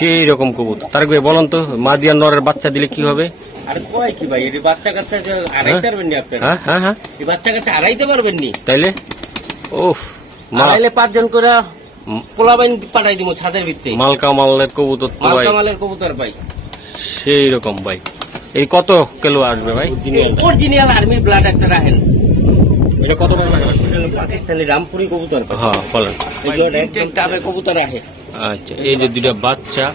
সেই রকম কবুতর। তারেক ভাই বলেন তো মাদি আর নরের বাচ্চা দিলে কি হবে? আরে কয় কি ভাই, এর বাচ্চা কাচ্চা আড়াইতে পারবেন নি আপনারা? হ্যাঁ হ্যাঁ হ্যাঁ, এই বাচ্চা কাচ্চা আড়াইতে পারবেন নি? তাইলে ওফ, আড়াইলে 5 জন করে পোলাবাইন পাঠাই দিব ছাদের ভিতরে। মালকা মালের কবুতর তো ভাই, মালকা মালের কবুতর ভাই সেই রকম ভাই। এই কত কিলো আসবে ভাই? অরিজিনাল আর্মি ব্লাড একটা রাখেন। এটা কত বড় লাগবে? পাকিস্তানি রামপুরি কবুতর। হ্যাঁ বলেন। এগুলো একদম টাবে কবুতর রাখে। আচ্ছা, এই যে দুইটা বাচ্চা,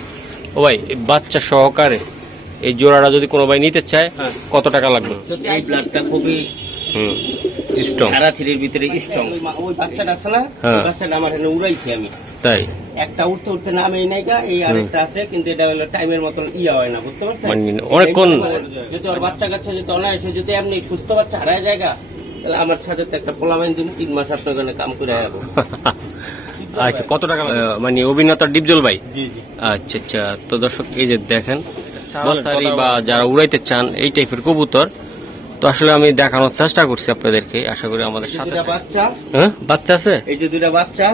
ও ভাই এই বাচ্চা সহকারে এই জোড়াটা যদি কোনো ভাই নিতে চায় কত টাকা লাগবে? এই ব্লাডটা খুবই স্ট্রং, সারাথির ভিতরে স্ট্রং। ওই বাচ্চাটা আছে না, ওই বাচ্চাটা আমার এখানে উড়াইছি আমি। তাই একটা উঠতে উঠতে নামেই নাইকা, এই আরেকটা আছে কিন্তু এটা হলো টাইমের মতন ইয়া হয় না, বুঝতে পারছেন? অনেকক্ষণ যদি ওর বাচ্চা কাচ্চা যদি অনায়াসে যদি এমনি সুস্থ বাচ্চা হারায় জায়গা, তাহলে আমার সাথে তো একটা পোলাবাইন দিন 3 মাস আপনার ওখানে কাম করে যাবো। আচ্ছা, কত টাকা মানে অভিনেতা ডিপজল ভাই? আচ্ছা আচ্ছা, তো দর্শক এই যে দেখেন বাচ্চারি বা যারা উড়াইতে চান এই টাইপের কবুতর, তো আসলে আমি দেখানোর চেষ্টা করছি আপনাদেরকে। আশা করি আমাদের সাথে বাচ্চা, হ্যাঁ বাচ্চা আছে, এই যে দুইটা বাচ্চা,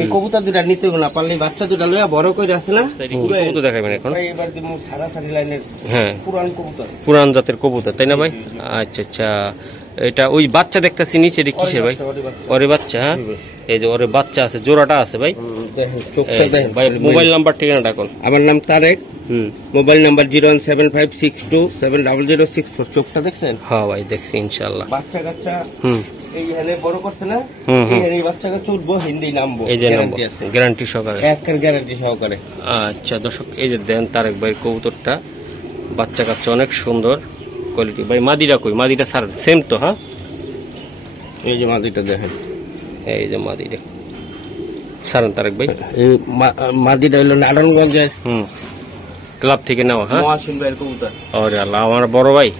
এই কবুতর দুটা নিতে না পারলে বাচ্চা দুটা লইয়া বড় করে আছে না, কবুতর দেখাবেন এখন। এবার দিমু সারাসারি লাইনের হ্যাঁ পুরান কবুতর, পুরান জাতের কবুতর, তাই না ভাই? আচ্ছা আচ্ছা, এটা ওই বাচ্চা দেখতেছি নিচে, এটা কিসের ভাই? ওরে বাচ্চা, হ্যাঁ এই যে ওরে বাচ্চা আছে, জোড়াটা আছে ভাই। ভাই মোবাইল নাম্বার ঠিকানাটা কোন? আমার নাম তারেক, মোবাইল নাম্বার 01752670064। চোখটা দেখছেন? হ্যাঁ ভাই দেখছি ইনশাআল্লাহ। বাচ্চা কাচ্চা এইখানে বড় করছে না, এই বাচ্চা কাচ্চা উঠবো, হিন্দি নামবো, এই যে গ্যারান্টি সহকারে, একের গ্যারান্টি সহকারে। আচ্ছা দর্শক এই যে দেন তারেক ভাই কবুতরটা, বাচ্চা কাচ্চা অনেক সুন্দর কোয়ালিটি। ভাই মাদিটা কই? মাদিটা সার সেম তো? হ্যাঁ এই যে মাদিটা দেখেন, এই যে মাদিটা সারেন তারেক ভাই। এই মাদিটা হইলো নারায়ণগঞ্জের ক্লাব থেকে নেওয়া। হ্যাঁ মহাসিন ভাইয়ের কবুতর। ওরে আল্লাহ, আমার বড় ভাই।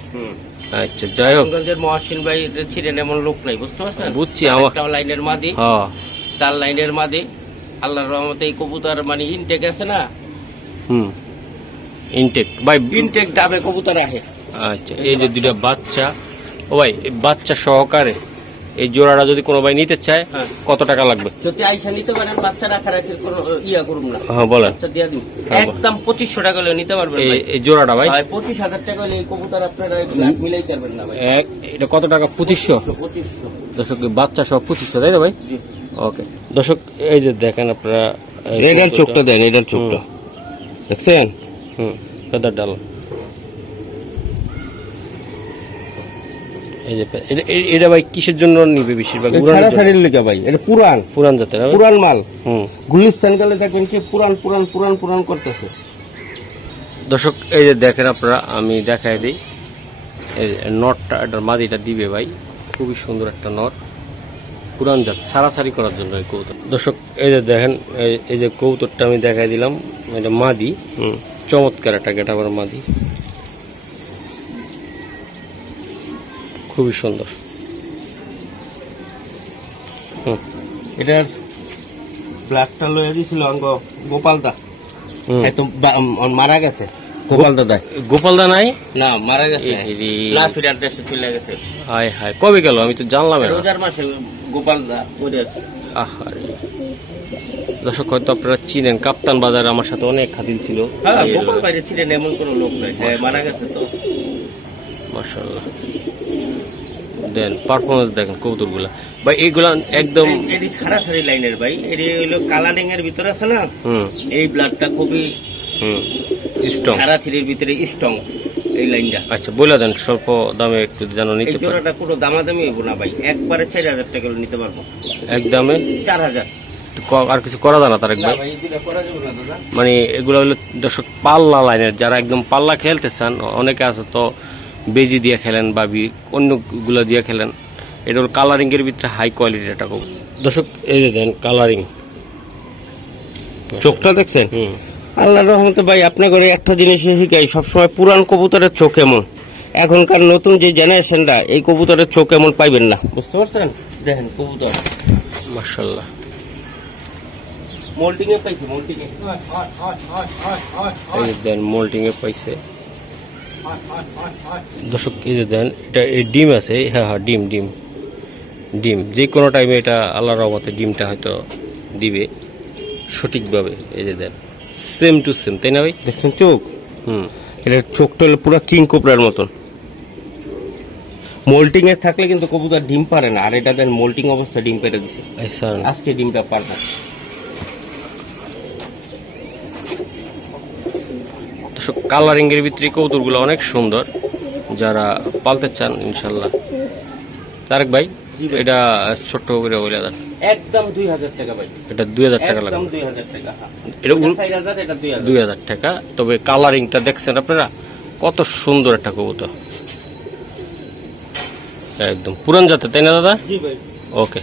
আচ্ছা যাই হোক, নারায়ণগঞ্জের মহাসিন ভাই ছিলেন এমন লোক নাই, বুঝতে পারছেন? বুঝছি, আমার লাইনের মাদি, তার লাইনের মাদি। আল্লাহর রহমতে এই কবুতর মানে ইনটেক আছে না, ইনটেক ভাই, ইনটেক ডাবে কবুতর রাখে। আচ্ছা, এই যে দুইটা বাচ্চা, ও ভাই বাচ্চা সহকারে এই জোড়াটা যদি কোনো ভাই নিতে চায় কত টাকা লাগবে? যদি আইসা নিতে পারেন, বাচ্চা রাখা রাখির কোনো ইয়া করুম না। হ্যাঁ বলেন, দিয়ে দিন একদম 2500 টাকা হলে নিতে পারবেন এই জোড়াটা ভাই। 25,000 টাকা হলে এই কবুতর আপনারা মিলাই পারবেন না ভাই। এটা কত টাকা? 2500। দর্শক বাচ্চা সব 2500, তাই না ভাই? ওকে দর্শক এই যে দেখেন আপনারা, এটার চোখটা দেন, এটার চোখটা দেখছেন? ফেদার ডাল। এই যে এটা ভাই কিসের জন্য নিবে বেশিরভাগ? সারাসারির লিগা ভাই, এটা পুরান জাতের, পুরান মাল। গুলিস্তান গেলে দেখবেন কি পুরান পুরান পুরান পুরান করতেছে। দর্শক এই যে দেখেন আপনারা, আমি দেখাই দিই নটটা, এটার মাদিটা দিবে ভাই, খুবই সুন্দর একটা নট, পুরান জাত, সারাসারি করার জন্য এই কবুতর। দর্শক এই যে দেখেন, এই যে কবুতরটা আমি দেখাই দিলাম, এটা মাদি, চমৎকার একটা গেটাবার মাদি, খুবই সুন্দর। এটার ব্লাডটা লয়ে দিছিল অঙ্গ গোপালদা, এতো মারা গেছে। গোপালদা নাই না, মারা গেছে না, ফিরার দেশে চলে গেছে। হায় হায়, কবে গেল? আমি তো জানলাম না। রোজার মাসে গোপালদা মরে আছে। দর্শক হয়তো আপনারা চিনেন, কাপ্তান বাজারে আমার সাথে অনেক খাতির ছিল। গোপাল বাইরে ছিলেন এমন কোনো লোক নাই, মারা গেছে তো। মাশাআল্লাহ, দেন পারফরমেন্স দেখেন কবুতর গুলা ভাই, এইগুলা একদম এটি সারাসারি লাইনের ভাই। এটি হইলো কালারিং এর ভিতরে আছে না, এই ব্লাডটা খুবই স্ট্রং, সারাসারির ভিতরে স্ট্রং এই লাইনটা। আচ্ছা বলে দেন স্বল্প দামে একটু যেন নিতে পারে। জোড়াটা কোনো দামাদামি হইব না ভাই, একবারে 4000 টাকা নিতে পারবো। একদমে 4000। আর কিছু করা যায় না তারেক ভাই? মানে এগুলো হলো দর্শক পাল্লা লাইনের, যারা একদম পাল্লা খেলতে চান, অনেকে আছে তো বেজি দিয়ে খেলেন বা অন্যগুলো দিয়ে খেলেন, এটা হল কালারিং এর ভিতরে হাই কোয়ালিটির একটা কবুতর। দর্শক এই যে দেন কালারিং, চোখটা দেখছেন? আল্লাহর রহমতে ভাই আপনার ঘরে একটা জিনিস শিখাই, সবসময় পুরান কবুতরের চোখ এমন, এখনকার নতুন যে জেনারেশনটা এই কবুতরের চোখ এমন পাইবেন না, বুঝতে পারছেন? দেখেন কবুতর মাশাআল্লাহ, মোল্টিং এ পাইছে, মোল্টিং এ এই যে দেন মোল্টিং এ পাইছে। দর্শক এই যে দেন, এটা এই ডিম আছে, হ্যাঁ হ্যাঁ ডিম ডিম ডিম, যে কোনো টাইমে এটা আল্লাহর রহমতে ডিমটা হয়তো দিবে সঠিকভাবে। এই যে দেন সেম টু সেম, তাই না ভাই? দেখছেন চোখ, হুম, এটা চোখটা হলো পুরো কিং কোবরার মতন। মোল্টিং এর থাকলে কিন্তু কবুতর ডিম পারে না, আর এটা দেন মোল্টিং অবস্থা ডিম পেড়ে দিছে, আচ্ছা। আজকে ডিমটা পারবে। দর্শক কালারিং এর ভিতরে কবুতরগুলো অনেক সুন্দর, যারা পালতে চান ইনশাল্লাহ। তারেক ভাই এটা ছোট্ট করে বলে দেন, একদম 2000 টাকা ভাই, এটা 2000 টাকা একদম লাগবে। 2000 টাকা। হ্যাঁ, এটা 4000, এটা 2000। 2000 টাকা। তবে কালারিংটা দেখছেন আপনারা কত সুন্দর একটা কবুতর, একদম পুরান জাতের, তাই না দাদা? জি ভাই, ওকে।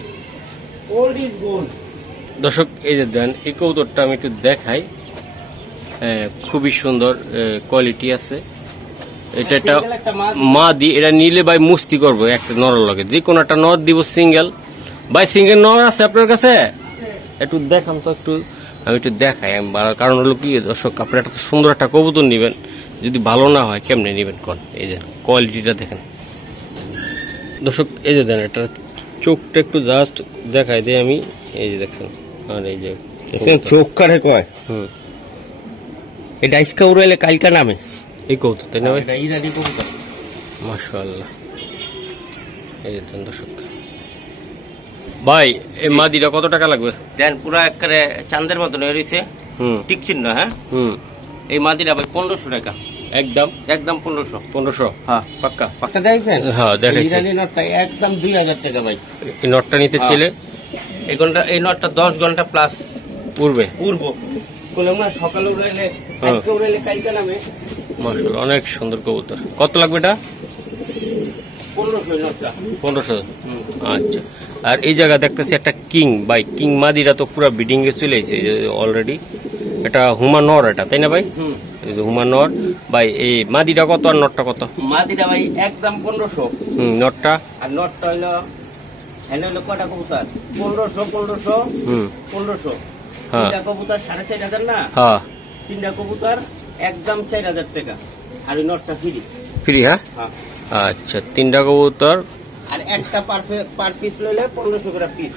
Old is gold. দর্শক এই যে দেন এই কবুতরটা আমি একটু দেখাই, খুবই সুন্দর কোয়ালিটি আছে। এটা একটা মাদি, এটা নিলে ভাই মুস্তি করবো একটা নরের লগে, যে কোনো একটা নর দিব সিঙ্গেল। ভাই সিঙ্গেল নর আছে আপনার কাছে? একটু দেখান তো, একটু আমি একটু দেখাই। কারণ হলো কি দর্শক, আপনার একটা সুন্দর একটা কবুতর নিবেন, যদি ভালো না হয় কেমনে নিবেন কোন? এই যে কোয়ালিটিটা দেখেন দর্শক, এই যে দেন এটা চোখটা একটু জাস্ট দেখাই দেয় আমি, এই যে দেখছেন। আর এই যে দেখছেন চোখ কারে কয়, এটা আইসকা উড়াইলে কালকা নামে এই কবুতর, তাই না ভাই? এটা ইরানি কবুতর। মাশাআল্লাহ। এই যে দেন দর্শক ভাই, এই মাদিটা কত টাকা লাগবে? দেন পুরা একবারে চাঁদের মতন হয়েছে, টিক চিহ্ন। হ্যাঁ, এই মাদিরা ভাই 1500 টাকা একদম, একদম 1500। 1500? হ্যাঁ পাক্কা? পাক্কা দেখছেন? হ্যাঁ দেখাইছি। ইরানি নটটা একদম 2000 টাকা ভাই। এই নটটা নিতে ছিলে এই ঘন্টা, এই নটটা 10 ঘন্টা প্লাস পূর্বে পূর্ব বললাম না, সকালে উড়াইলে আজকে উড়াইলে কালকে নামে। মাশাআল্লাহ, অনেক সুন্দর কবুতর। কত লাগবে এটা? 1500 নটটা। 1500? আচ্ছা। আর এই জায়গা দেখতেছি একটা কিং, ভাই কিং মাদিরা তো পুরো বিডিং এ চলে এসেছে অলরেডি। এটা হুমা নর, এটা তাই না ভাই? এই যে হুমা নর। ভাই এই মাদিটা কত আর নটটা কত? মাদিরা ভাই একদম 1500। নটটা? আর নটটা হইলো, এনে হইলো কটা কবুতর? 1500 1500 1500। হ্যাঁ, তিনটা কবুতর 4500 না? হ্যাঁ, তিনটা কবুতর একদম 4000 টাকা। আর ওই নটটা ফ্রি। ফ্রি? হ্যাঁ, হ্যাঁ। আচ্ছা। তিনটা কবুতর আর একটা পার পিস লইলে 1500 করে পিস।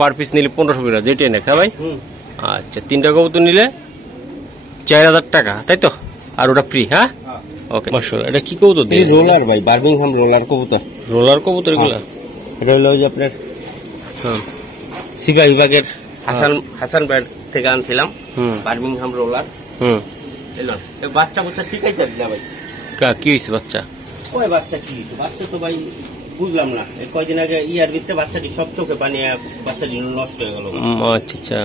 পার পিস নিলে 1500 করে, যেটাই না ভাই? আচ্ছা, তিনটা কবুতর নিলে 4000 টাকা, তাই তো? আর ওটা ফ্রি? হ্যাঁ, ওকে। মাশাআল্লাহ, এটা কি কবুতর দিয়ে? রোলার ভাই, বার্মিংহাম রোলার কবুতর। রোলার কবুতর এগুলা? এটা হলো যে আপনার সিগা বিভাগের হাসান ব্যান্ড থেকে আনছিলাম, বার্মিংহাম রোলার। এলো বাচ্চা বাচ্চা ঠিকই যাবে না ভাই। কি হয়েছে বাচ্চা? ওই বাচ্চা কি হয়েছে? বাচ্চা তো ভাই বুঝলাম না, এই কয়দিন আগে ইয়ার ভিতরে বাচ্চাটি সব চোখে পানি, বাচ্চাটি নষ্ট হয়ে গেল। আচ্ছা আচ্ছা।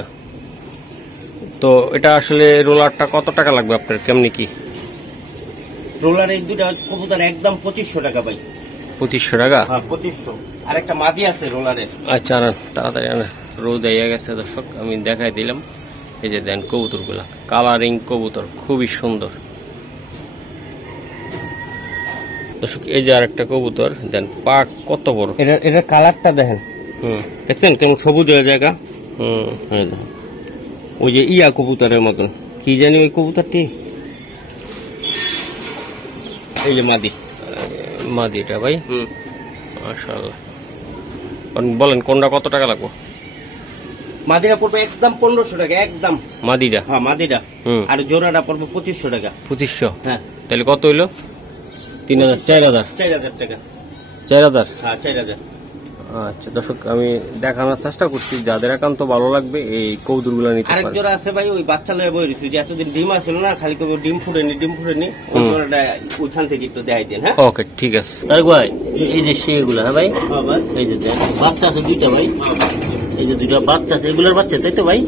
তো এটা আসলে রোলারটা কত টাকা লাগবে আপনার, কেমনি কি? রোলার এই দুটা কবুতর একদম 2500 টাকা ভাই। 2500 টাকা? হ্যাঁ 2500। আর একটা মাদি আছে রোলারের। আচ্ছা, আনান তাড়াতাড়ি আনান, রোদ হয়ে গেছে দর্শক, আমি দেখাই দিলাম। এই যে দেন কবুতরগুলা, কালারিং কবুতর, খুবই সুন্দর দর্শক। এই যে আর একটা কবুতর দেন, পাক কত বড়, এটা কালারটা দেখেন। দেখছেন কেমন সবুজ হয়ে জায়গা। ওই যে ইয়া কবুতরের মতন, কি জানি ওই কবুতরটি, এই যে মাদি। মাদিটা ভাই? মাশাআল্লাহ। বলেন কোনটা কত টাকা লাগবে? মাদিরা পড়বে একদম 1500 টাকা একদম। মাদিরা? হ্যাঁ মাদিরা। আর জোড়াটা পড়বে 2500 টাকা। 2500? হ্যাঁ। তাহলে কত হইলো? 3000? 4000 টাকা। 4000? হ্যাঁ 4000। আচ্ছা দর্শক, আমি দেখানোর চেষ্টা করছি, যাদের একান্ত ভালো লাগবে এই কবুতরগুলো নিতে আরেক পারেন। জোড়া আছে ভাই, ওই বাচ্চা লয়ে বই রয়েছে, যে এতদিন ডিম আসছিল না, খালি কবে ডিম ফুটেনি ওই জোড়াটা ওইখান থেকে একটু দেখাই দেন। হ্যাঁ ওকে, ঠিক আছে। তার ভাই এই যে সেগুলা, হ্যাঁ ভাই, এই যে বাচ্চা আছে দুইটা ভাই, এই যে দুইটা বাচ্চা আছে, এগুলোর বাচ্চা তাই তো ভাই?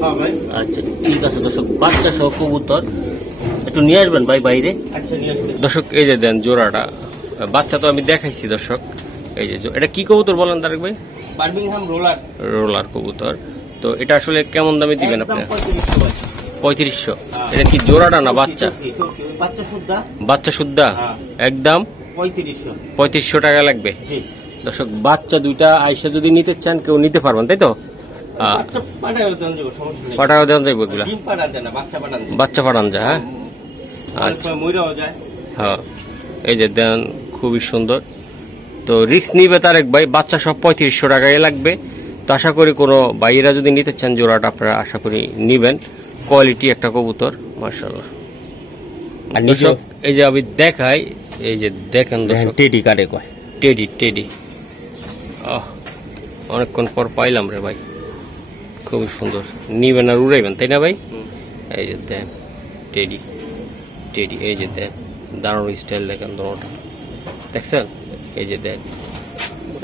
আচ্ছা ঠিক আছে দর্শক, বাচ্চা সহ কবুতর একটু নিয়ে আসবেন ভাই বাইরে। আচ্ছা নিয়ে আসবেন দর্শক। এই যে দেন জোড়াটা, বাচ্চা তো আমি দেখাইছি দর্শক। এই যে এটা কি কবুতর বলেন তারেক ভাই? Birmingham roller. রোলার কবুতর। তো এটা আসলে কেমন দামে দিবেন আপনি? 3500? এটা কি জোড়াটা না বাচ্চা? বাচ্চা শুদ্ধা। বাচ্চা শুদ্ধা? একদম 3500 টাকা লাগবে দর্শক। বাচ্চা দুইটা আইসা যদি নিতে চান কেউ নিতে পারবেন, তাই তো? পাঠাও দেওয়া যাইব এগুলা? বাচ্চা পাঠান যায়? হ্যাঁ আচ্ছা, হ্যাঁ। এই যে দেন খুবই সুন্দর। তো রিস্ক নিবে তারেক ভাই, বাচ্চা সব 3500 টাকায় লাগবে। তো আশা করি কোনো ভাইয়েরা যদি নিতে চান জোড়াটা, আপনারা আশা করি নিবেন। কোয়ালিটি একটা কবুতর, মাশাআল্লাহ। আর দর্শক এই যে আমি দেখাই, এই যে দেখেন দর্শক, টেডি কাটে কয়, টেডি টেডি। অনেকক্ষণ পর পাইলাম রে ভাই, খুবই সুন্দর। নিবেন আর উড়াইবেন তাই না ভাই? এই যে দেন টেডি টেডি, এই যে দেন দারুণ স্টাইল দেখেন দোনোটা, দেখছেন? এই যে দেন,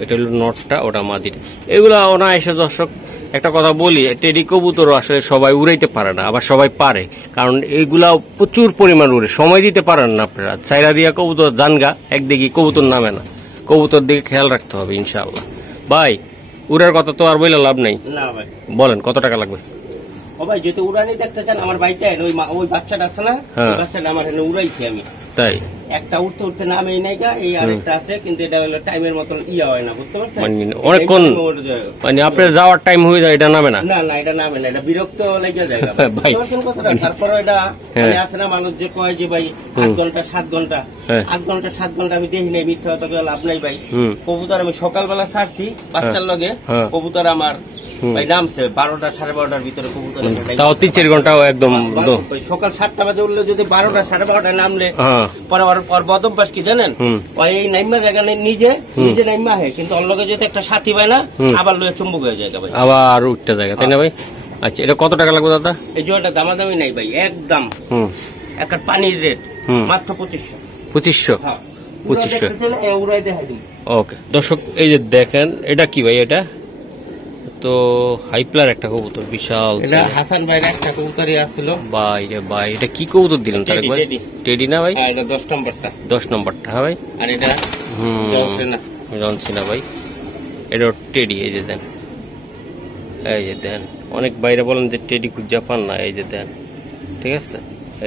এটা হলো নটটা, ওটা মাদিটা। এগুলা ওনা এসে দর্শক একটা কথা বলি, টেডি কবুতর আসলে সবাই উড়াইতে পারে না, আবার সবাই পারে, কারণ এইগুলা প্রচুর পরিমাণ উড়ে, সময় দিতে পারেন না আপনারা। চাইরা দিয়া কবুতর জানগা একদিকে কবুতর নামে না, কবুতর দিকে খেয়াল রাখতে হবে ইনশাআল্লাহ। ভাই উড়ার কথা তো আর বইলে লাভ নাই, না ভাই বলেন কত টাকা লাগবে? ও ভাই যদি উড়ানি দেখতে চান আমার বাড়িতে ওই বাচ্চাটা আছে না, ওই বাচ্চাটা আমার এখানে উড়াইছি আমি, তাই একটা উঠতে উঠতে নামেই নাই গা, এই আরেকটা আছে, কিন্তু এটা হলো টাইমের মতন ইয়া হয় না, বুঝতে পারছেন? অনেকক্ষণ মানে আপনার যাওয়ার টাইম হয়ে যায়, এটা নামে না। না না এটা নামে না, এটা বিরক্ত লেগে যায় ভাই। তারপরে এটা আছে না, মানুষ যে কয় যে ভাই 8 ঘন্টা 7 ঘন্টা 8 ঘন্টা 7 ঘন্টা আমি দেখি নাই, মিথ্যা কথা কেউ লাভ নাই ভাই। কবুতর আমি সকালবেলা ছাড়ছি বাচ্চার লগে, কবুতর আমার ভাই নামছে 12টা 12:30টার ভিতরে, কবুতর তাও 3-4 ঘন্টা একদম। সকাল 7টা বাজে উঠলে যদি 12টা 12:30টায় নামলে পরে ওর বদভ্যাস কি জানেন, ওই এই নাইমা জায়গা নিজে নিজে নাইমা হয়, কিন্তু ওর লগে যদি একটা সাথী পায় না, আবার লয়ে চুম্বক হয়ে যায় ভাই, আবার উঠতে জায়গা, তাই না ভাই? আচ্ছা এটা কত টাকা লাগবে দাদা? এই জোড়াটা দামাদামি নাই ভাই, একদম একটা পানির রেট, মাত্র 2500। 2500? হ্যাঁ 2500 উড়াই দেখাই দিন। ওকে দর্শক এই যে দেখেন, এটা কি ভাই? এটা তো হাইপ্লার একটা কবুতর, বিশাল। এটা হাসান ভাইয়ের একটা কবুতরই আসছিল ভাই রে ভাই, এটা কি কবুতর দিলেন তারেক ভাই? টেডি না ভাই? হ্যাঁ এটা 10 নম্বরটা। 10 নম্বরটা, হ্যাঁ ভাই। আর এটা জনসেনা, জনসেনা ভাই। এটা টেডি, এই যে দেন, এই যে দেন। অনেক বাইরে বলেন যে টেডি খুঁজা পান না, এই যে দেন, ঠিক আছে?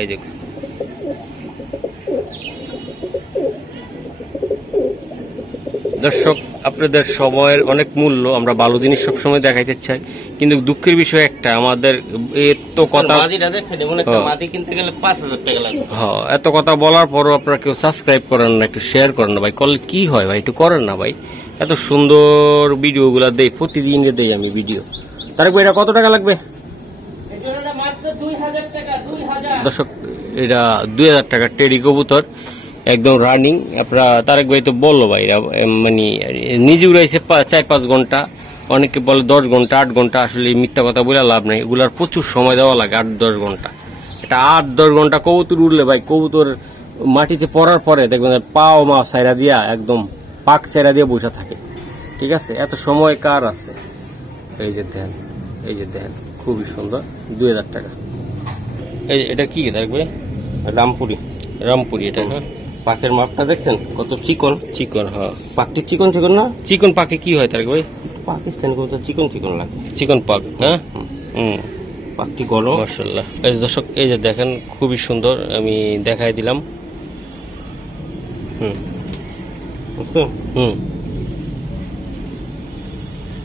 এই যে দর্শক আপনাদের সময়ের অনেক মূল্য, আমরা ভালো জিনিস সবসময় দেখাইতে চাই, কিন্তু দুঃখের বিষয় একটা, আমাদের এত কথা এত কথা বলার পরও আপনারা কেউ সাবস্ক্রাইব করেন না, একটু শেয়ার করেন না ভাই, করলে কি হয় ভাই? একটু করেন না ভাই। এত সুন্দর ভিডিও গুলা দেই, প্রতিদিন দেই আমি ভিডিও। তারেক ভাই এটা কত টাকা লাগবে? দর্শক এটা 2000 টাকা টেডি কবুতর, একদম রানিং। আপনারা তারেক ভাই তো বললো ভাই, মানে নিজে উড়াইছে 4-5 ঘন্টা, অনেকে বলে 10 ঘন্টা 8 ঘন্টা, আসলে মিথ্যা কথা বলে লাভ নাই, এগুলার প্রচুর সময় দেওয়া লাগে, 8-10 ঘন্টা। এটা 8-10 ঘন্টা কবুতর উড়লে ভাই, কবুতর মাটিতে পড়ার পরে দেখবেন পাও মা সাইরা দিয়া একদম পাক সাইরা দিয়ে বসে থাকে, ঠিক আছে? এত সময় কার আছে? এই যে দেন, এই যে দেন, খুবই সুন্দর, 2000 টাকা। এই এটা কি তারেক ভাই? রামপুরি। রামপুরি এটা, হ্যাঁ। পাকের মাপটা দেখছেন কত চিকন চিকন? হ্যাঁ পাকটি চিকন চিকন না? চিকন পাকে কি হয় তারেক ভাই? পাকিস্তানি কবুতর চিকন চিকন লাগে, চিকন পাক, হ্যাঁ। পাকটি গরম মাশাআল্লাহ। এই যে দর্শক এই যে দেখেন, খুবই সুন্দর, আমি দেখাই দিলাম।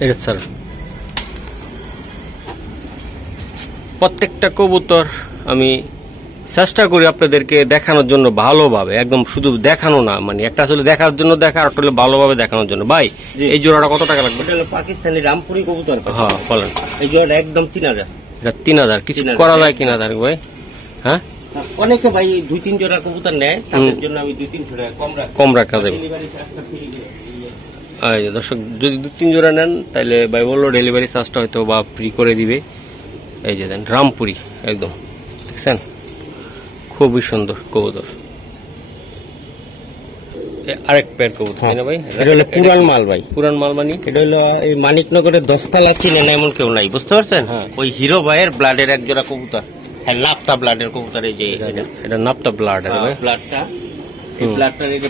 এটা স্যার প্রত্যেকটা কবুতর আমি চেষ্টা করি আপনাদেরকে দেখানোর জন্য ভালোভাবে, একদম শুধু দেখানো না, মানে একটা আসলে দেখার জন্য দেখা, আর একটা ভালোভাবে দেখানোর জন্য। ভাই এই জোড়াটা কত টাকা লাগবে? এটা হলো পাকিস্তানি রামপুরি কবুতর। হ্যাঁ বলেন। এই জোড়াটা একদম 3000। এটা 3000? কিছু করা যায় কিনা তারেক ভাই? হ্যাঁ অনেকে ভাই 2-3 জোড়া কবুতর নেয়, তাদের জন্য আমি 2-300 টাকা কম রাখা যাবে। দর্শক যদি 2-3 জোড়া নেন তাহলে ভাই বললো ডেলিভারি চার্জটা হয়তো বা ফ্রি করে দিবে। এই যে দেন রামপুরি, একদম দেখছেন, খুবই সুন্দর কবুতর। আরেক পেয়ার কবুতর, তাই না ভাই? এটা হলো পুরান মাল ভাই, পুরান মাল। মানে এটা হলো এই মানিকনগরের 10 তলা চিনে না এমন কেউ নাই, বুঝতে পারছেন? হ্যাঁ ওই হিরো ভাইয়ের ব্লাডের এক জোড়া কবুতর, হ্যাঁ নাপ্তা ব্লাডের কবুতর। এই যে এটা নাপ্তা ব্লাড, ব্লাডটা, এই ব্লাডটার এই যে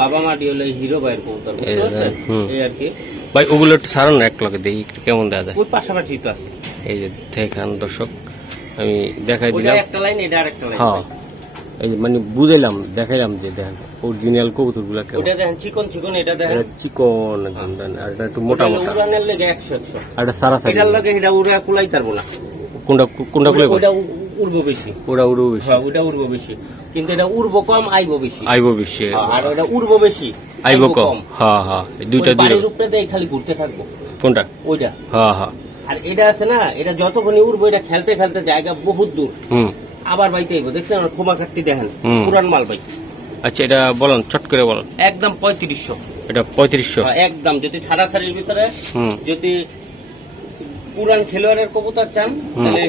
বাবা মাটি হলো হিরো ভাইয়ের কবুতর, বুঝতে পারছেন? এই আর কি ভাই, ওগুলো একটু ছাড়ুন না, এক লগে দেখি একটু কেমন দেখা যায়। ওই পাশাপাশি তো আছে। এই যে দেখেন দর্শক, আমি দেখাই দিলাম একটা লাইন, এটা আরেকটা লাইন। হ্যাঁ এই যে মানে বুঝাইলাম, দেখাইলাম যে দেখেন অরিজিনাল কবুতর গুলা কেমন। ওটা দেখেন চিকন চিকন, এটা দেখেন চিকন, আর এটা একটু মোটা মোটা, উড়ানের লেগে 100 আর এটা সারা সারি। এটার লগে এটা উড়া কুলাই পারবো না। কোনটা কোনটা কুলাই? ওটা উড়বো বেশি, ওটা উড়বো বেশি। হ্যাঁ ওটা উড়বো বেশি, কিন্তু এটা উড়বো কম, আইবো বেশি। আইবো বেশি, আর ওটা উড়বো বেশি, আইবো কম। হ্যাঁ হ্যাঁ, দুইটা বাড়ির উপরে দিয়ে খালি ঘুরতে থাকবো। কোনটা? ওইটা। হ্যাঁ হ্যাঁ। আর এটা আছে না, এটা যতক্ষণই উড়বো, এটা খেলতে খেলতে জায়গা বহুত দূর, আবার বাইতে আইব। দেখছেন আমার খোমা খাটটি দেখেন, পুরান মাল ভাই। আচ্ছা এটা বলেন, চট করে বলেন। একদম 3500। এটা 3500 একদম। যদি ছাড়াছাড়ির ভিতরে যদি পুরান খেলোয়াড়ের কবুতর চান তাহলে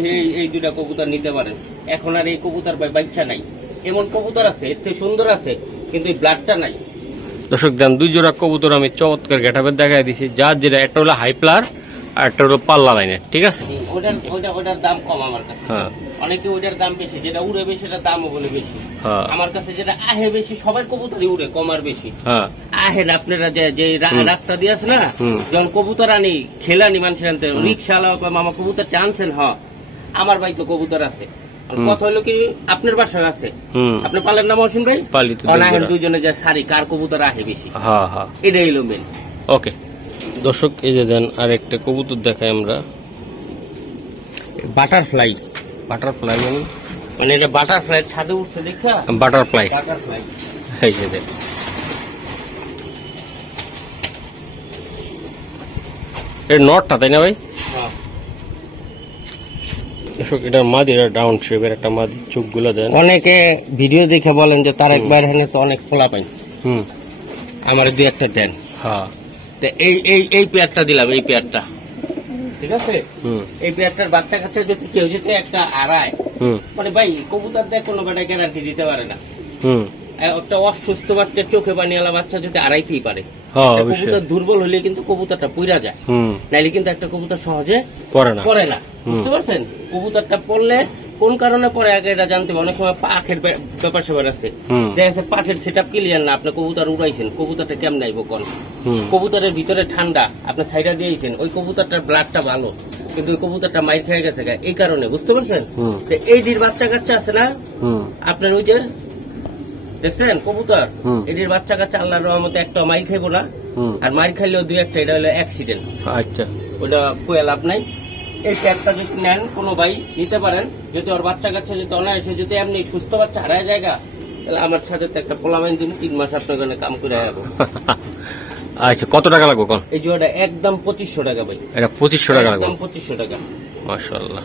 এই দুইটা কবুতর নিতে পারেন। এখন আর এই কবুতর ভাই বাচ্চা নাই। এমন কবুতর আছে এর থেকে সুন্দর আছে, কিন্তু এই ব্লাডটা নাই। দর্শক দেন, 2 জোড়া কবুতর আমি চমৎকার গেটাপে দেখাই দিছি। যার যেটা, একটা হলো হাইপ্লার আর একটা হলো পাল্লা লাইনের, ঠিক আছে? ওটার দাম কম আমার কাছে। অনেকে ওইটার দাম বেশি, যেটা উড়ে বেশি সেটার দামও বলে বেশি। আমার কাছে যেটা আহে বেশি, সবার কবুতরই উড়ে কম আর বেশি। আহেন আপনারা যে রাস্তা দিয়ে আছে না, যখন কবুতর আনি খেলানি মানুষের আনতে রিক্সা মামা কবুতর টানছেন। আমার ভাই তো কবুতর আছে। কথা হলো কি, আপনার বাসায় আছে, আপনি পালেন না মহসিন ভাই? পালি তো। দুজনে যে সারি কার কবুতর আহে বেশি, এটাই হলো মেন। ওকে দর্শক, এই যে দেন আর একটা কবুতর দেখাই আমরা। বাটারফ্লাই। বাটারফ্লাই মানে এটা বাটারফ্লাই ছাদে উঠছে দেখা। বাটারফ্লাই বাটারফ্লাই এই যে দেন। এর নটটা তাই না ভাই? দর্শক এটা মাদি, এটা ডাউন শেপের একটা মাদি। চোখগুলো দেন। অনেকে ভিডিও দেখে বলেন যে তার একবার হেনে তো অনেক ফোলা পাই। আমার 2-1টা দেন। এই পেয়ারটা দিলাম, এই পেয়ারটা ঠিক আছে। এই পেয়ারটার বাচ্চা কাচ্চা যদি কেউ যেতে একটা আড়ায়, মানে ভাই কবুতর দেয় কোনো বেটা গ্যারান্টি দিতে পারে না। একটা অসুস্থ বাচ্চা, চোখে পানিওয়ালা বাচ্চা যদি আড়াইতেই পারে, কবুতর দুর্বল হলে কিন্তু কবুতরটা পুইরা যায়। নাইলে কিন্তু একটা কবুতর সহজে পড়ে না। বুঝতে পারছেন? কবুতরটা পড়লে কোন কারণে পরে আগে এটা জানতে হবে। অনেক সময় পাখের ব্যাপার স্যাপার আছে, দেখা যাচ্ছে পাখের সেট আপ ক্লিয়ার না, আপনি কবুতর উড়াইছেন, কবুতরটা কেমন আইব কোন? কবুতরের ভিতরে ঠান্ডা, আপনি সাইডা দিয়েছেন, ওই কবুতরটার ব্লাডটা ভালো, কিন্তু ওই কবুতরটা মাইর খেয়ে গেছে এই কারণে। বুঝতে পারছেন? এই দির বাচ্চা কাচ্চা আছে না আপনার, ওই যে দেখছেন কবুতর, এটির বাচ্চা কাচ্চা আল্লাহর রহমতে একটা মাইর খাইবো না, আর মাইর খাইলেও 2-1টা, এটা হলো অ্যাক্সিডেন্ট। আচ্ছা, ওটা কোয়া লাভ নাই। এই প্যাকটা যদি নেন কোনো ভাই নিতে পারেন, যদি ওর বাচ্চা কাচ্চা যদি অনায়াসে যদি এমনি সুস্থ বাচ্চা হারায় জায়গা, তাহলে আমার সাথে তো একটা পোলামাইন দিন 3 মাস আপনার ওখানে কাম করে যাবো। আচ্ছা, কত টাকা লাগবে কোন? এই জোড়াটা একদম 2500 টাকা ভাই। এটা 2500 টাকা লাগবে? একদম 2500 টাকা। মাশাআল্লাহ,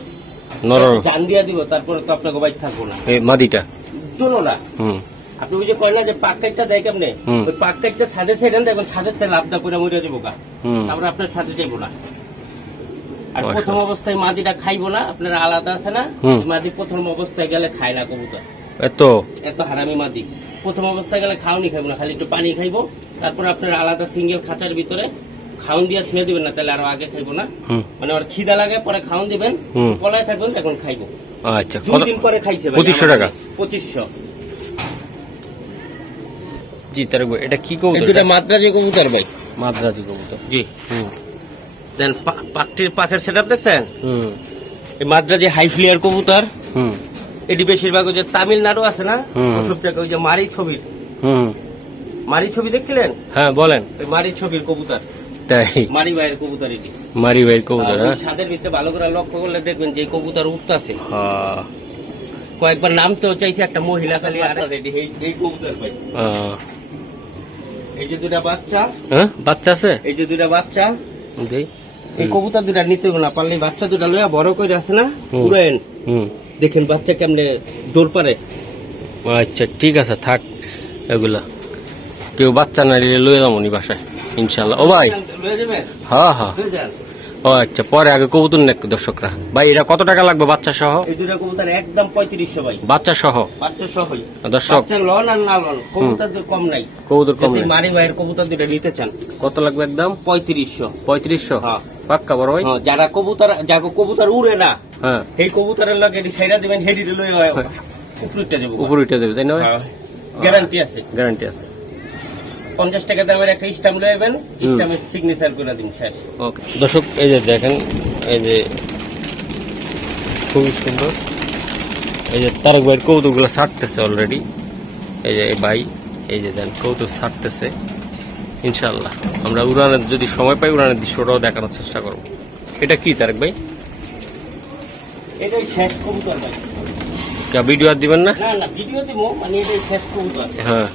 নরম জান দিয়া দিব, তারপরে তো আপনাকে বাইক থাকবো না। এই মাদিটা দুনো না। আপনি ওই যে কয় না যে পাক কাটটা দেয় কেমনে, ওই পাক কাটটা ছাদে ছেড়েন, দেখুন ছাদের থেকে লাভ দা করে মরে যাবো গা, তারপরে আপনার ছাদে যাইবো না। আর প্রথম অবস্থায় মাদিটা খাইবো না, আপনার আলাদা আছে না, মাদি প্রথম অবস্থায় গেলে খায় না কবুতর। এত হারামি মাদি প্রথম অবস্থায় গেলে খাওনি খাইবো না, খালি একটু পানি খাইবো, তারপর আপনার আলাদা সিঙ্গেল খাঁচার ভিতরে খাওন দিয়ে ছুঁয়ে দিবেন না, তাহলে আরো আগে খাইবো না। মানে ওর খিদা লাগে, পরে খাওন দিবেন, কলায় থাকবেন, এখন খাইবো। আচ্ছা, 2 দিন পরে খাইছে 2500 টাকা। 2500। জি, তার এটা কি কবুতর? এটা মাদ্রাজি কবুতর ভাই। মাদ্রাজি কবুতর, জি। দেন পাখের সেটআপ দেখছেন? এই মাদ্রাজি হাই ফ্লিয়ার কবুতর। এটি বেশিরভাগ ওই যে তামিলনাড়ু আছে না, ওসব জায়গায় ওই যে মারি ছবির, মারি ছবি দেখছিলেন? হ্যাঁ বলেন। ওই মারি ছবির কবুতর, তাই মারি ভাইয়ের কবুতর। এটি মারি ভাইয়ের কবুতর। ছাদের ভিতরে ভালো করে লক্ষ্য করলে দেখবেন যে কবুতর উঠতেছে। কয়েকবার নামতেও চাইছে একটা মহিলা, খালি এই কবুতর ভাই। এই যে 2টা বাচ্চা। বাচ্চা আছে? এই যে 2টা বাচ্চা। এই কবুতর 2টা নিতে না পারলে বাচ্চা 2টা লইয়া বড় করে আছে না, উড়েন, দেখেন বাচ্চা কেমনে দৌড় পারে। আচ্ছা ঠিক আছে, থাক এগুলা, কেউ বাচ্চা না নিলে লয়ে যাবো নি বাসায় ইনশাল্লাহ। ও ভাই, হ্যাঁ হ্যাঁ, ও আচ্ছা, পরে আগে কবুতর নেক দর্শকরা। ভাই এটা কত টাকা লাগবে বাচ্চা সহ? এই 2টা কবুতর একদম 3500 ভাই, বাচ্চা সহ। বাচ্চা সহই দর্শক, লন আর না লন, কবুতর কম নাই, কবুতর কম নাই। মারি ভাইয়ের কবুতর 2টা নিতে চান কত লাগবে? একদম 3500। 3500 পাক্কা বড় ভাই? যারা কবুতর উড়ে না, এই কবুতরের লগে এটি ছাইড়া দিবেন, হেডিতে লই উপরে যাবে, উপরে উঠে যাবে, তাই না ভাই? গ্যারান্টি আছে, গ্যারান্টি আছে। 50 টাকা দামের একটা স্ট্যাম্প লইবেন, স্ট্যাম্পের সিগনেচার করে দিন, শেষ। ওকে দর্শক, এই যে দেখেন, এই যে খুব সুন্দর, এই যে তারক ভাইয়ের কৌতুকগুলো ছাড়তেছে অলরেডি। এই যে ভাই, এই যে দেন কৌতুক ছাড়তেছে। ইনশাল্লাহ আমরা উড়ানের যদি সময় পাই, উড়ানের দৃশ্যটাও দেখানোর চেষ্টা করবো। এটা কি তারক ভাই? এটাই শেষ কবুতর ভাই। ভিডিও আর দিবেন না? না ভিডিও দিব, মানে এটাই শেষ কবুতর। হ্যাঁ,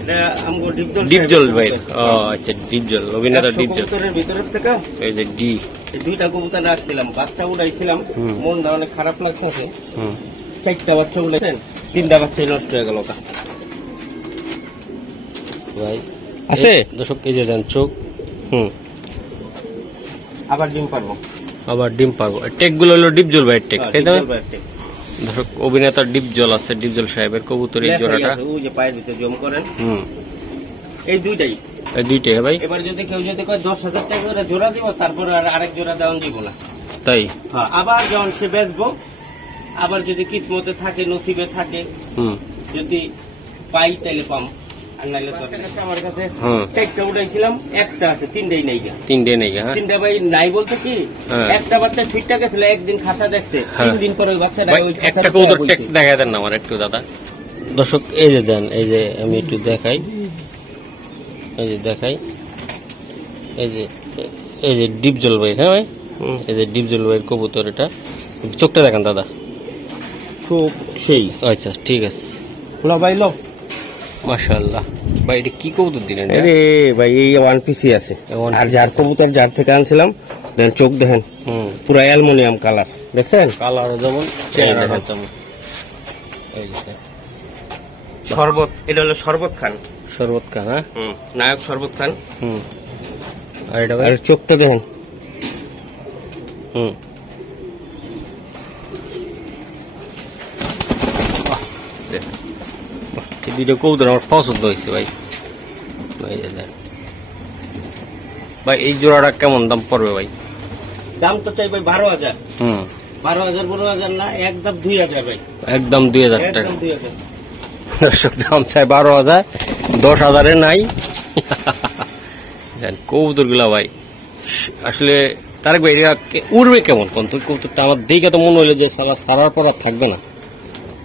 এটা আমগো ডিপজল ভাই। ও আচ্ছা, ডিপজল অভিনেতা ডিপজল। ভিতরের থেকে এই যে ডি, এই 2টা কবুতর রাখছিলাম, বাচ্চা উড়াইছিলাম, মনটা অনেক খারাপ লাগতেছে। 4টা বাচ্চা বলেছেন, 3টা বাচ্চাই নষ্ট হয়ে গেল। ভাই আছে দর্শক এই যে দেন চোখ। আবার ডিম পারবো, আবার ডিম পারবো। টেক গুলো হলো ডিপজল ভাই টেক, তাই তো? দর্শক অভিনেতা ডিপজল আছে, ডিপজল সাহেবের কবুতর এই জোড়াটা। ওই যে পায়ের ভিতরে জম করেন, এই দুইটাই, এই দুইটাই ভাই। এবার যদি কেউ যদি কয় 10,000 টাকা করে জোড়া দিব, তারপর আর আরেক জোড়া দেওয়া দিব না। তাই আবার যখন সে বেচবো, আবার যদি কিসমতে থাকে, নসিবে থাকে, যদি পাই তাইলে পাম, আর নাইলে তো আমার কাছে 4টা উঠাইছিলাম, একটা আছে, 3টাই নাই। 3টে নেই, হ্যাঁ 3টা ভাই নাই বলতে কি, একটা বাচ্চা ঠিকঠাক ছিল, একদিন খাতা দেখছে, 3 দিন পরে ওই বাচ্চাটা একটা কবুতর টেক দেখা দেন না আমার একটু দাদা। দর্শক এই যে দেন, এই যে আমি একটু দেখাই, এই যে দেখাই, এই যে ডিপজল ভাই, হ্যাঁ ভাই, এই যে ডিপজল ভাইয়ের কবুতর এটা। চোখটা দেখেন দাদা, খুব সেই। আচ্ছা ঠিক আছে, লো ভাই লো, মাশাআল্লাহ। ভাই এটা কি কবুতর দিলেন? আরে ভাই এই 1 পিসি আছে, আর যার কবুতর যার থেকে আনছিলাম, দেন চোখ দেখেন, পুরো অ্যালুমিনিয়াম কালার, দেখছেন? কালার যেমন, চেহারা তেমন। এই যে শরবত, এটা হলো শরবত খান, শরবত খান, হ্যাঁ নায়ক শরবত খান। আর এটা ভাই আর চোখটা দেখেন, এই দুটো কবুতর আমার পছন্দ হয়েছে ভাই। ভাই এই জোড়াটা কেমন দাম পড়বে ভাই? দাম তো চাই ভাই 12,000। 12,000 12,000 না, একদম 2,000 ভাই, একদম 2,000 টাকা। একদম 2,000। দর্শক দাম চাই 12,000, 10,000-এ নাই। কবুতর গুলা ভাই আসলে তারেক ভাই উড়বে কেমন কোন কবুতরটা? আমার দেখে তো মনে হলো যে সারার পর আর থাকবে না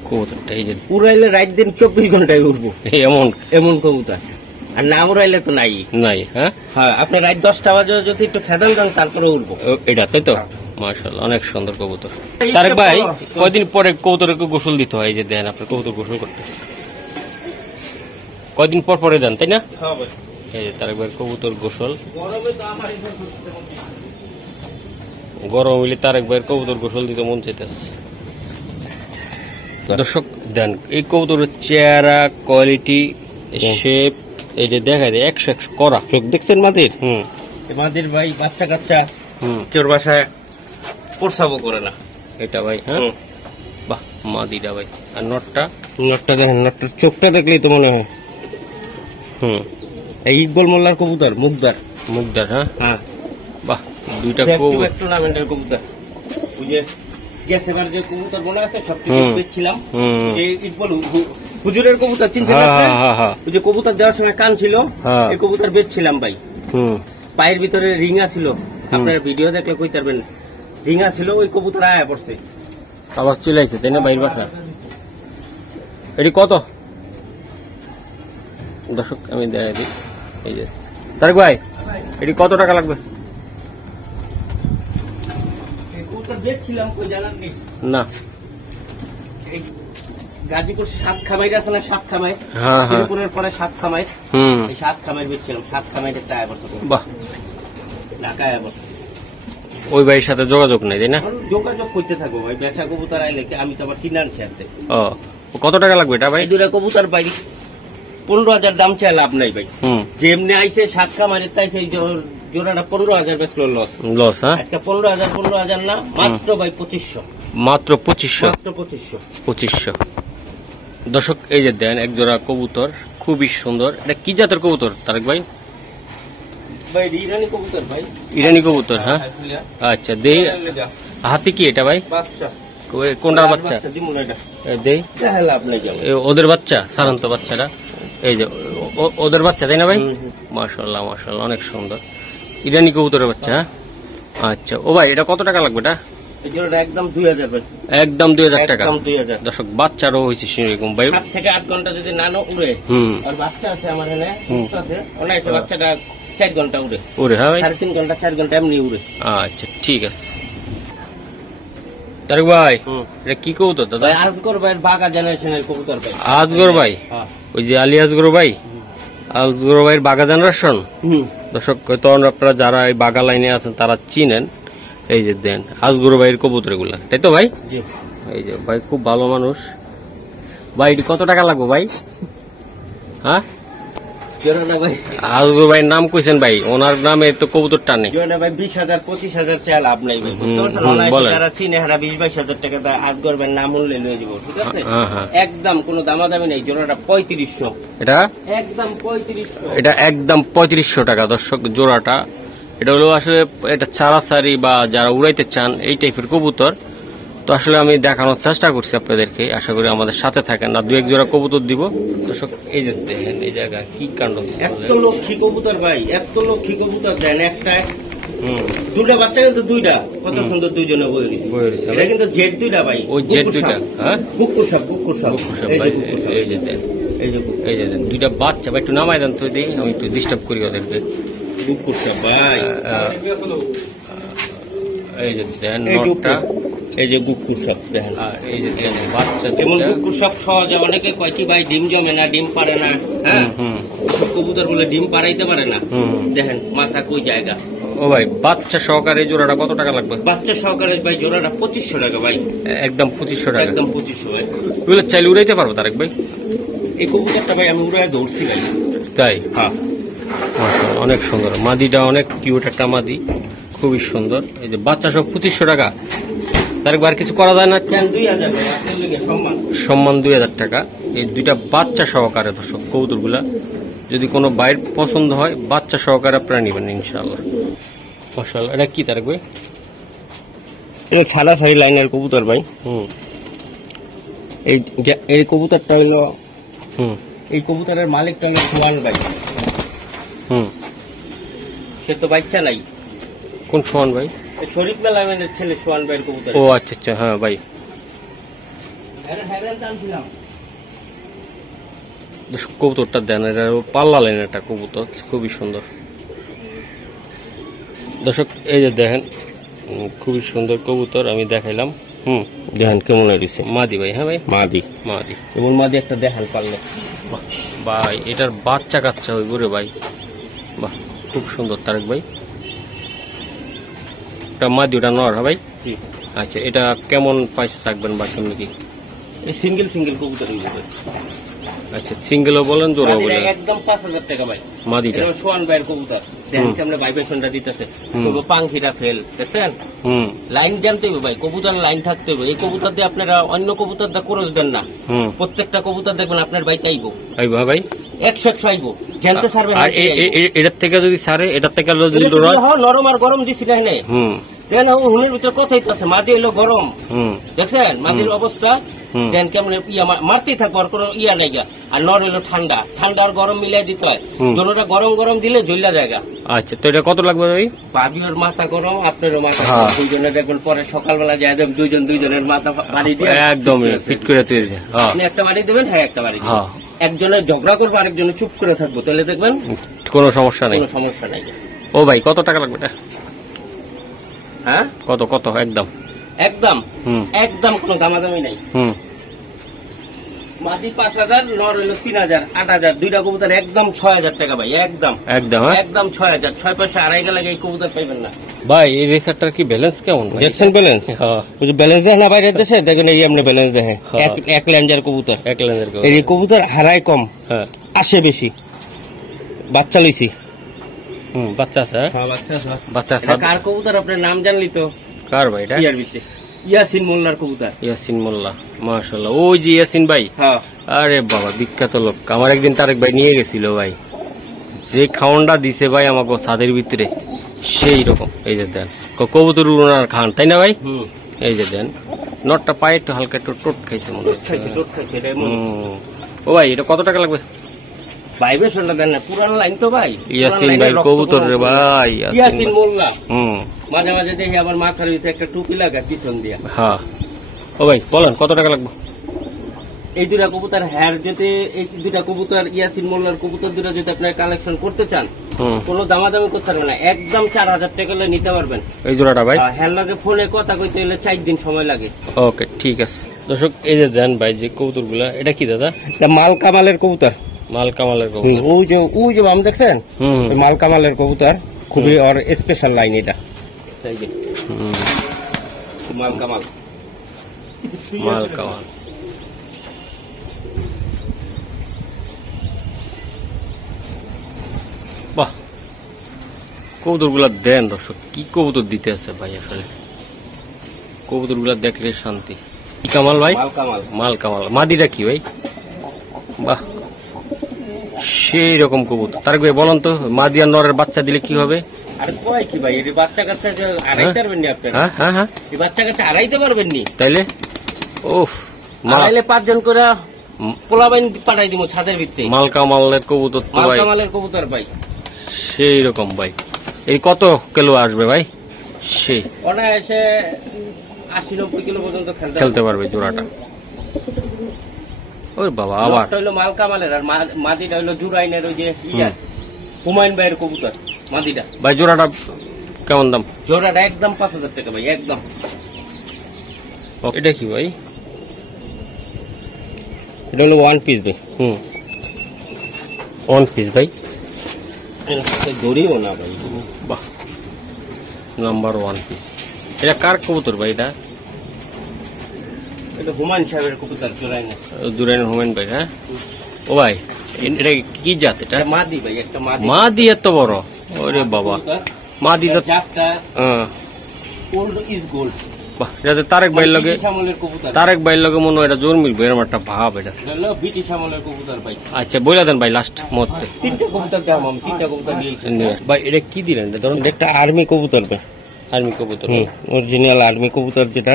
কবুতরটা। এই যে উড়াইলে রাত দিন 24 ঘন্টায় উড়বো, এমন এমন কবুতর। আর না উড়াইলে তো নাই নাই। হ্যাঁ আপনার রাত 10টা বাজে যদি একটু খেদান দেন, তারপরে উড়বো। এটা তাই তো? মাশাআল্লাহ, অনেক সুন্দর কবুতর। তারেক ভাই কয়দিন পরে কবুতরকে গোসল দিতে হয়? এই যে দেন আপনার কবুতর গোসল করতে কয়দিন পর পরে দেন, তাই না? এই যে তারেক ভাই কবুতর গোসল। গরম হইলে তারেক ভাইয়ের কবুতর গোসল দিতে মন চাইতেছে। দর্শক দেন এই কবুতরের চেহারা, কোয়ালিটি, শেপ, এই যে দেখা যায় 100 করা। চোখ দেখছেন মাদের? মাদের ভাই বাচ্চা কাচ্চা কেউ বাসায় প্রসাবও করে না এটা ভাই। হ্যাঁ বাহ, মাদিটা ভাই। আর নটটা দেখেন, নটটার চোখটা দেখলেই তো মনে হয়। এই ইকবাল মোল্লার কবুতর, মুগদার। হ্যাঁ বাহ, দুইটা টুর্নামেন্টের কবুতর। ওই যে গ্যাস এবার যে কবুতর বোনা আছে, সব কিছু দেখছিলাম। এই ইকবাল হুজুরের কবুতর চিনছেন? ওই যে কবুতর দেওয়ার সময় কান ছিল, এই কবুতর বেচছিলাম ভাই। পায়ের ভিতরে রিঙা ছিল, আপনার ভিডিও দেখলে কই পারবেন, রিঙা ছিল, ওই কবুতর আয়া পড়ছে, আবার চলে আসছে, তাই না? বাইর বাসা। এটি কত দর্শক আমি দেখাই দিই। এই যে তারেক ভাই এটি কত টাকা লাগবে? না গাজীপুর 7 খামাইর আছে না, 7 খামাই, শ্রীপুরের পরে 7 খামাই, এই 7 খামাইর বেচছিলাম। 7 খামাইয়ের টাকা বছর বাহ, ঢাকায়। ওই ভাইয়ের সাথে যোগাযোগ নেই, তাই না? যোগাযোগ করতে থাকবো ভাই, বেচা কবুতর আইলে আমি তো আবার কিনে আনছি হাতে। কত টাকা লাগবে এটা ভাই? এই দুটা কবুতর ভাই 15,000 দাম চাই, লাভ নাই ভাই। যেমনি আইছে 7 খামারের, তাই সেই জোড়াটা 15,000 বেচলো, লস। হ্যাঁ আজকে 15,000 না, মাত্র ভাই 2500। মাত্র 2500। দর্শক এই যে দেন এক জোড়া কবুতর, খুবই সুন্দর। এটা কি জাতের কবুতর তারেক ভাই? ইরানি কবুতর ভাই। ইরানি কবুতর, হ্যাঁ আচ্ছা। দেই হাতে কি এটা ভাই? কোনটার বাচ্চা? দেই ওদের বাচ্চা, সাধারণত বাচ্চারা। এই যে ওদের বাচ্চা, তাই না ভাই? মাশাআল্লাহ মাশাআল্লাহ, অনেক সুন্দর ইরানি কবুতরের বাচ্চা। আচ্ছা ও ভাই এটা কত টাকা লাগবে? এটা একদম 2,000 ভাই, একদম 2,000 টাকা। 2,000। দর্শক বাচ্চারও হয়েছে সেরকম ভাই, 7 থেকে 8 ঘন্টা যদি না উড়ে, আর বাচ্চা আছে আমার এখানে, বাচ্চাটা 4 ঘন্টা উড়ে। হ্যাঁ ভাই, 3.5 ঘন্টা 4 ঘন্টা এমনি উড়ে। আচ্ছা ঠিক আছে। তারেক ভাই এটা কি কবুতর দাদা? আজগর ভাইয়ের বাগা জেনারেশনের কবুতর ভাই। আজগর ভাই, ওই যে আলী আজগর ভাই, আজগর ভাইয়ের বাগা জেনারেশন। দর্শক তখন আপনারা যারা এই বাগা লাইনে আছেন তারা চিনেন। এই যে দেন আজগর ভাইয়ের কবুতর গুলা, তাই তো ভাই? এই যে ভাই খুব ভালো মানুষ ভাই। এটি কত টাকা লাগবে ভাই? হ্যাঁ ভাই আজগর ভাইয়ের নাম কইছেন ভাই, ওনার নামে তো কবুতরটা নেই। ভাই 20,000 25,000 চাল লাভ নাই ভাই, বুঝতে পারছেন? বলেন। যারা চিনে হারা 20-22,000 টাকা দা আজগর ভাই নাম উনলে লয়ে যাব, ঠিক আছে? হ্যাঁ। একদম কোনো দামাদামি নাই, জোড়াটা 3500। এটা একদম 3500। এটা একদম 3500 টাকা দর্শক জোড়াটা। এটা হলো আসলে এটা চারাচারি বা যারা উড়াইতে চান এই টাইপের কবুতর। তো আসলে আমি দেখানোর চেষ্টা করছি আপনাদেরকে, আশা করি আমাদের সাথে থাকেন না। 2-1 জোড়া কবুতর দিব দর্শক। এই যে দেখেন এই জায়গা কি কাণ্ড, এত লক্ষ্মী কবুতর ভাই, এত লক্ষ্মী কবুতর দেন একটা। দুটা বাচ্চা কিন্তু দুইটা কত সুন্দর, দুইজনে বয়ে দিচ্ছে। এটা কিন্তু জেড দুইটা ভাই, ওই জেড দুইটা। হ্যাঁ বুকুর সব এই যে দেন, এই যে দেন দুইটা বাচ্চা ভাই, একটু নামাই দেন তো দিই, আমি একটু ডিস্টার্ব করি ওদেরকে। বুকুর সব ভাই, এই যে দেন নটটা, এই যে বুকুর সব দেখেন। এই যে দেন বাচ্চা যেমন বুকুর সব সহজে অনেকে কয় কি ভাই ডিম জমে না, ডিম পারে না। হ্যাঁ কবুতর বলে ডিম পারাইতে পারে না। দেখেন মাথা কই জায়গা। ও ভাই বাচ্চা সহকারে জোড়াটা কত টাকা লাগবে? বাচ্চা সহকারে ভাই জোড়াটা 2500 টাকা ভাই, একদম 2500 টাকা। একদম 2500 ভাই। এগুলো চাইলে উড়াইতে পারবো তারেক ভাই? এই কবুতরটা ভাই আমি উড়ায় দৌড়ছি ভাই। তাই? হ্যাঁ মাশাআল্লাহ অনেক সুন্দর, মাদিটা অনেক কিউট একটা মাদি, খুবই সুন্দর। এই যে বাচ্চা সব 2500 টাকা। তারেক ভাই কিছু করা যায় না? 2000 ভাই, আপনার লগে সম্মান 2000 টাকা। এই দুইটা বাচ্চা সহকারে দর্শক কবুতরগুলা যদি কোনো বাইর পছন্দ হয় বাচ্চা সহকারে আপনারা নেবেন ইনশাআল্লাহ। মাশাআল্লাহ এটা কি তারেক ভাই? এটা ছাড়া সারি লাইনের কবুতর ভাই। এই কবুতরটা হইলো, এই কবুতরের মালিকটা হলো সোহান ভাই। সে তো বাচ্চা নাই। কোন সোহান ভাই? শরীফ মেলামেনের ছেলে সোহান ভাইয়ের কবুতর। ও আচ্ছা আচ্ছা, হ্যাঁ ভাই। কবুতরটা দেন, এটা পাল্লা লাইন একটা কবুতর, খুবই সুন্দর দর্শক। এই যে দেখেন খুবই সুন্দর কবুতর আমি দেখাইলাম। দেখেন কেমন হয়েছে মাদি ভাই। হ্যাঁ ভাই মাদি, মাদি এবং মাদি একটা দেখান পারলো ভাই, এটার বাচ্চা কাচ্চা হইব রে ভাই। বাহ খুব সুন্দর তারেক ভাই। এটা মাদি, ওটা নর। হ্যাঁ ভাই আচ্ছা, এটা কেমন পয়সা রাখবেন বা কেমন কি? এই সিঙ্গেল কবুতর। আচ্ছা সিঙ্গেলও বলেন জোড়াও বলেন? একদম 5000 টাকা ভাই মাদিটা। সোহান ভাইয়ের কবুতর। দেখেন কেমন ভাইব্রেশনটা দিতেছে, পুরো পাংখিটা ফেল দেখছেন। লাইন জানতে হবে ভাই, কবুতর লাইন থাকতে হবে। এই কবুতর দিয়ে আপনারা অন্য কবুতর দা ক্রস দেন না। প্রত্যেকটা কবুতর দেখবেন আপনার ভাই চাইবো ভাই 100 আইবো, জানতে ছাড়বেন। আর এটার থেকে যদি সারে, এটার থেকে যদি নরম আর গরম দিছি না। দেখেন হুনের ভিতরে কথাই তো আছে, মাঝে এলো গরম। দেখছেন মাঝের অবস্থা দেন কেমন, মারতেই থাকবো, আর কোনো ইয়া নাই। আর নর এলো ঠান্ডা, ঠান্ডা আর গরম মিলাই দিতে হয়। দুটোটা গরম দিলে ঝুল্লা জায়গা। আচ্ছা তো এটা কত লাগবে ভাই? বাবিওর মাথা গরম, আপনারও মাথা গরম, দুইজনে দেখবেন পরে সকালবেলা যায় দেবেন, দুইজনের মাথা বাড়ি দিয়ে একদম ফিট করে তৈরি। আপনি একটা বাড়ি দেবেন, হ্যাঁ একটা বাড়ি দেবেন। একজনের ঝগড়া করবো, আরেকজনে চুপ করে থাকবো, তাহলে দেখবেন কোনো সমস্যা নেই। কোনো সমস্যা নাই। ও ভাই কত টাকা লাগবে এটা? হ্যাঁ কত কত? একদম একদম কোনো দামাদামি নাই। মাদি 5000, নর হইলো 3000, 8000, দুইটা কবুতর একদম 6000 টাকা ভাই। একদম 6000, 6 পয়সা আড়াই গেলে এই কবুতর পাইবেন না ভাই। এই রেসারটার কি ব্যালেন্স কেমন দেখছেন? ব্যালেন্স ব্যালেন্স দেখেন না বাইরের দেশে, দেখেন এই আপনি ব্যালেন্স দেখেন। এক লেঞ্জার কবুতর, এই কবুতর হারাই কম, আসে বেশি। বাচ্চা লইছি। বাচ্চা আছে? বাচ্চা আছে। কার কবুতর আপনার নাম জানলি তো? কার ভাই এটা? ইয়াসিন মোল্লার কবুতর। ইয়াসিন মোল্লা, মাশাআল্লাহ। ওই যে ইয়াসিন ভাই। আরে বাবা বিখ্যাত লোক। আমার একদিন তারেক ভাই নিয়ে গেছিল ভাই, যে খাওয়ানটা দিছে ভাই আমাকে ছাদের ভিতরে সেই রকম। এই যে দেন কবুতর উড়ানোর খান, তাই না ভাই? এই যে দেন নটটা পায়ে একটু হালকা একটু টোট খাইছে মনে হচ্ছে। ও ভাই এটা কত টাকা লাগবে? ভাইব্রেশনটা দেন না, পুরান লাইন তো ভাই। ইয়াসিন ভাই কবুতর রে ভাই, ইয়াসিন মোল্লা। মাঝে মাঝে দেখি আবার মাথার ভিতরে একটা টুপি লাগা পিছন দিয়া। হ্যাঁ ও ভাই বলেন কত টাকা লাগবে? এই দুটা কবুতর হ্যার যদি, এই দুটা কবুতর ইয়াসিন মোল্লার কবুতর দুটা যদি আপনার কালেকশন করতে চান, কোনো দামাদামি করতে পারবেন না, একদম 4000 টাকা নিতে পারবেন এই জোড়াটা ভাই। হ্যার লাগে ফোনে কথা কইতে হলে 4 দিন সময় লাগে। ওকে ঠিক আছে দর্শক। এই যে দেন ভাই যে কবুতর গুলা, এটা কি দাদা? এটা মাল কামালের কবুতর। মাল কামালের কবুতর। ওই যে আম দেখছেন, মাল কামালের কবুতর, খুবই ওর স্পেশাল লাইন এটা। মাল কামাল মাল কামাল। বাহ, কবুতর গুলা দেন দর্শক, কি কবুতর দিতে আছে ভাই, আসলে কবুতর গুলা দেখলে শান্তি। কি কামাল ভাই? মাল কামাল। মাল কামাল। মাদিটা কি ভাই? বাহ, সেই রকম কবুতর। তার ভাই বলেন তো, মাদি আর নরের বাচ্চা দিলে কি হবে? আরে কয় কি ভাই, এই বাচ্চা কাচ্চা যে আড়াইতে পারবেন নি আপনারা? হ্যাঁ হ্যাঁ হ্যাঁ, এই বাচ্চা কাচ্চা আড়াইতে পারবেন নি? তাইলে ওফ, আড়াইলে 5 জন করে পোলাবাইন পাঠাই দিব ছাদের ভিতরে। মাল কামালের কবুতর তো মাল ভাই কামালের কবুতর ভাই, সেই রকম ভাই। এই কত কিলো আসবে ভাই? সেই অনায়াসে 80-90 কিলো পর্যন্ত খেলতে পারবে জোড়াটা। ওই বাবা, আবার নটটা হইলো মাল কামালের, আর মাদিটা হইলো জুরাইনের ওই যে ইয়া হুমায়ুন ভাইয়ের কবুতর মাদিটা। ভাই জোড়াটা কেমন দাম? জোড়াটা একদম 5000 টাকা ভাই, একদম। এটা কি ভাই? এটা হলো 1 পিস ভাই। ওয়ান পিস ভাই, ধরিও না ভাই। বাহ, নাম্বার 1 পিস। এটা কার কবুতর ভাই? এটা এটা হুমায়ুন সাহেবের কবুতর জোরাইনের। দুরাইন হোমেন ভাই। হ্যাঁ ও ভাই, এটা কি জাত? এটা এটা মাদি ভাই, একটা মাদি। মাদি এত বড়? ওরে বাবা, মাদি তো। জাতটা হ্যাঁ, গোল্ড ইজ গোল্ড। বাহ, এটাতে তারেক ভাইয়ের লগে, ব্রিটিশ আমলের কবুতর। তারেক ভাইয়ের লগে মনে হয় এটা জোর মিলবে, এরকম একটা ভাব এটা। এটা হলো ব্রিটিশ আমলের কবুতর ভাই। আচ্ছা বইলা দেন ভাই লাস্ট মুহূর্তে। 3টা কবুতর দাম, আমি 3টা কবুতর নিয়েছি ভাই। এটা কি দিলেন? এটা ধরুন একটা আর্মি কবুতর ভাই, আর্মি কবুতর। অরিজিনাল আর্মি কবুতর, যেটা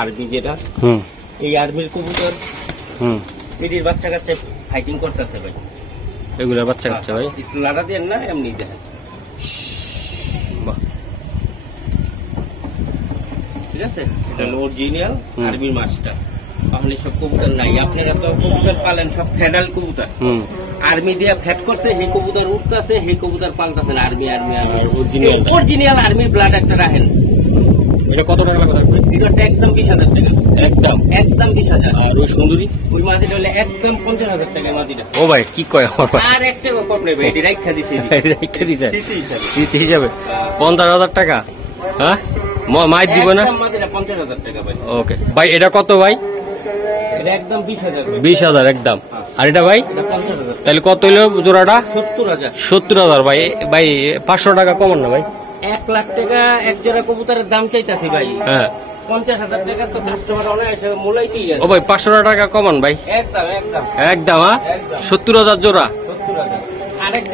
আর্মি যেটা, হুম এই আর্মির কবুতর হুম, পিডির বাচ্চা কাচ্চা ফাইটিং করতেছে ভাই। এগুলোর বাচ্চা কাচ্চা ভাই। একটু লাড়া দেন না, এমনি দেখেন। বাহ, ঠিক আছে, এটা হলো অরিজিনাল আর্মির মাস্টার। আপনি সব কবুতর নাই, আপনারা তো কবুতর পালেন সব ফেডারেল কবুতর। হুম, আর্মি দিয়ে ফ্যাট করছে, সেই কবুতর উঠতেছে, সেই কবুতর পাল্টাছেন। আর্মি আর্মি আর্মি original টা। অরিজিনাল আর্মি ব্লাড একটা রাখেন। এটা কত টাকা লাগবে? ভিতরটা একদম 20,000 টাকা, একদম একদম 20,000। আর ওই সুন্দরী? ওই মাদিটা হলে একদম 50,000 টাকা মাদিটা। ও ভাই কি কয় আমার ভাই? আর একটা কম নেবে, এটি রাইখা দিছি রেখে দিছে সিসি হিসাবে। দিতে হিসাবে 50,000 টাকা। হ্যাঁ, মাইর দিব না? একদম মাদিটা 50,000 টাকা ভাই। ওকে ভাই, এটা কত ভাই? এটা একদম 20,000 ভাই। 20,000 একদম। আর এটা ভাই? এটা 50,000। তাহলে কত হইলো জোড়াটা? 70,000। 70,000 ভাই। ভাই 500 টাকা কমান না ভাই? 1 লাখ টাকা এক জোড়া কবুতরের দাম চাইতাছি ভাই। হ্যাঁ 50,000 টাকা তো কাস্টমার অনায়াসে মূলাইতেই আছে। ও ভাই 500 টাকা কমান ভাই, একদম একদম একদম। হ্যাঁ একদম 70,000 জোড়া। 70,000। আরেক